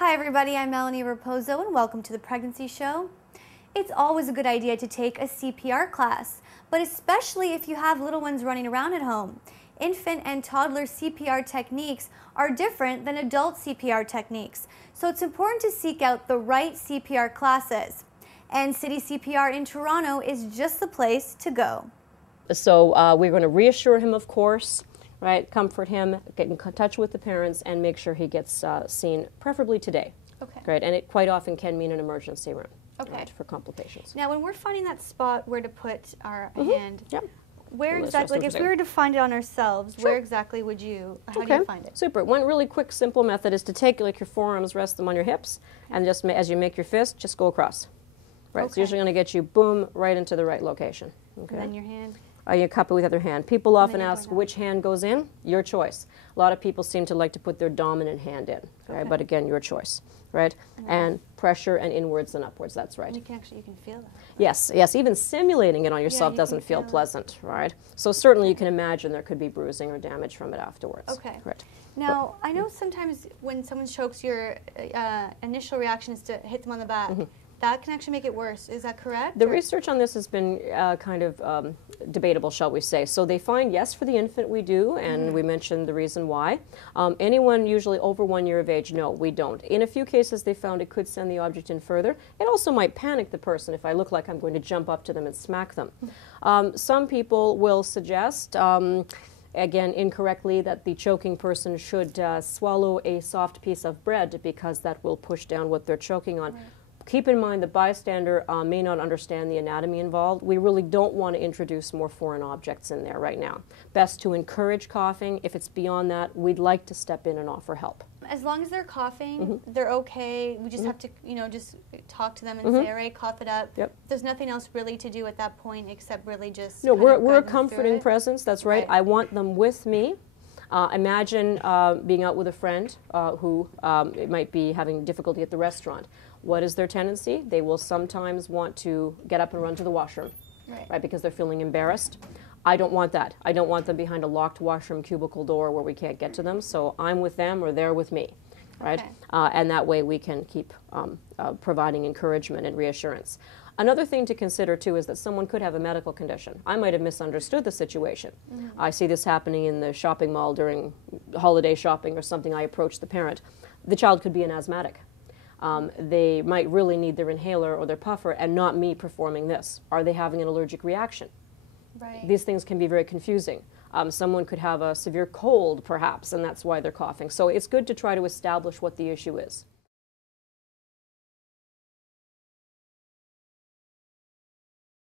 Hi everybody, I'm Melanie Raposo and welcome to the Pregnancy Show. It's always a good idea to take a CPR class, but especially if you have little ones running around at home. Infant and toddler CPR techniques are different than adult CPR techniques, so it's important to seek out the right CPR classes. And City CPR in Toronto is just the place to go. So we're going to reassure him, of course, right? Comfort him, get in touch with the parents, and make sure he gets seen, preferably today. Okay. Great, and it quite often can mean an emergency room. Okay. Right, for complications. Now, when we're finding that spot where to put our hand, Yep. where exactly, like if we were to find it on ourselves, where exactly would you, how do you find it? Super. One really quick, simple method is to take like your forearms, rest them on your hips, and just as you make your fist, just go across. Right, it's usually going to get you, boom, right into the right location. Okay. And then your hand? You cup it with the other hand. People often ask which hand goes in. Your choice. A lot of people seem to like to put their dominant hand in, right? But again, your choice, right? And pressure and inwards and upwards. That's right. And you can feel that. Right? Yes, yes. Even simulating it on yourself doesn't feel pleasant, right? So certainly you can imagine there could be bruising or damage from it afterwards. Okay. Right. Now, I know sometimes when someone chokes, your initial reaction is to hit them on the back. That can actually make it worse. Is that correct? The research on this has been kind of debatable, shall we say. So they find, yes, for the infant we do, and we mentioned the reason why. Anyone usually over 1 year of age, no, we don't. In a few cases, they found it could send the object in further. It also might panic the person if I look like I'm going to jump up to them and smack them. Some people will suggest, again, incorrectly, that the choking person should swallow a soft piece of bread because that will push down what they're choking on. Right. Keep in mind the bystander may not understand the anatomy involved. We really don't want to introduce more foreign objects in there right now. Best to encourage coughing. If it's beyond that, we'd like to step in and offer help. As long as they're coughing, they're okay. We just have to, just talk to them and say, all right, cough it up. Yep. There's nothing else really to do at that point except really just No, we're a comforting presence. That's right. I want them with me. Imagine being out with a friend who might be having difficulty at the restaurant. What is their tendency? They will sometimes want to get up and run to the washroom, right? Because they're feeling embarrassed. I don't want that. I don't want them behind a locked washroom cubicle door where we can't get to them. So I'm with them or they're with me, right? And that way we can keep providing encouragement and reassurance. Another thing to consider, too, is that someone could have a medical condition. I might have misunderstood the situation. I see this happening in the shopping mall during holiday shopping or something. I approach the parent. The child could be an asthmatic. They might really need their inhaler or their puffer and not me performing this. Are they having an allergic reaction? Right. These things can be very confusing. Someone could have a severe cold, perhaps, and that's why they're coughing. So it's good to try to establish what the issue is.